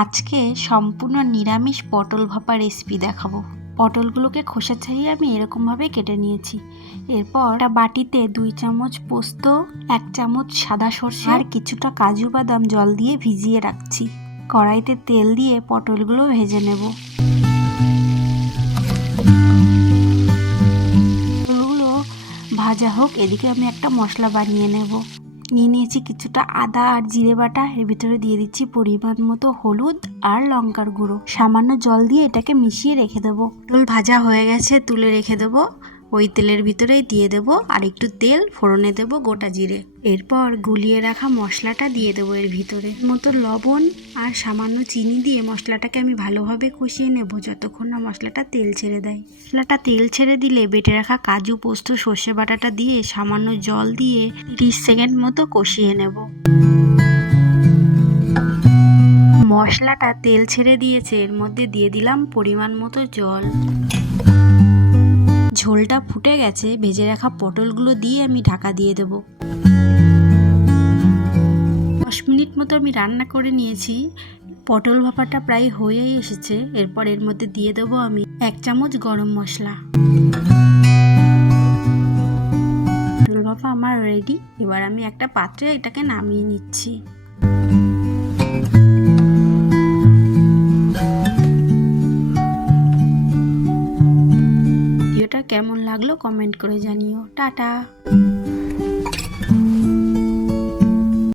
আজকে সম্পূর্ণ নিরামিষ পটল ভাপা রেসিপি দেখাবো। পটলগুলোকে খোসা ছাড়িয়ে আমি এরকমভাবে কেটে নিয়েছি। এরপর একটা বাটিতে 2 চামচ পোস্ত, 1 চামচ সাদা সর্ষে আর কিছুটা কাজু বাদাম জল দিয়ে ভিজিয়ে রাখছি। কড়াইতে তেল দিয়ে পটলগুলো ভেজে নেব। পটলগুলো ভাজা হোক, এদিকে আমি একটা মশলা বানিয়ে নেব। নিয়েছি কিছুটা আদা আর জিরে বাটা। এর ভিতরে দিয়ে দিচ্ছি পরিমাণ মতো হলুদ আর লঙ্কার গুঁড়ো। সামান্য জল দিয়ে এটাকে মিশিয়ে রেখে দেবো। পটল ভাজা হয়ে গেছে, তুলে রেখে দেবো। ওই তেলের ভিতরেই দিয়ে দেবো আর একটু তেল ফোড়নে দেবো গোটা জিরে। এরপর গুলিয়ে রাখা মশলাটা দিয়ে দেবো এর ভিতরে। মতো লবণ আর সামান্য চিনি দিয়ে মশলাটাকে আমি ভালোভাবে কষিয়ে নেব যতক্ষণ না মশলাটা তেল ছেড়ে দেয়। মশলাটা তেল ছেড়ে দিলে বেটে রাখা কাজু, পোস্ত, সর্ষে বাটাটা দিয়ে সামান্য জল দিয়ে 30 সেকেন্ড মতো কষিয়ে নেব। মশলাটা তেল ছেড়ে দিয়েছে, এর মধ্যে দিয়ে দিলাম পরিমাণ মতো জল। ঝোলটা ফুটে গেছে, ভেজে রাখা পটলগুলো দিয়ে আমি ঢাকা দিয়ে দেব। 10 মিনিট মতো আমি রান্না করে নিয়েছি। পটল ভাপাটা প্রায় হয়েই এসেছে। এরপর এর মধ্যে দিয়ে দেবো আমি 1 চামচ গরম মশলা। পটল ভাপা আমার রেডি। এবার আমি একটা পাত্রে এটাকে নামিয়ে নিচ্ছি। ভিডিওটা কেমন লাগলো কমেন্ট করে জানিও। টাটা।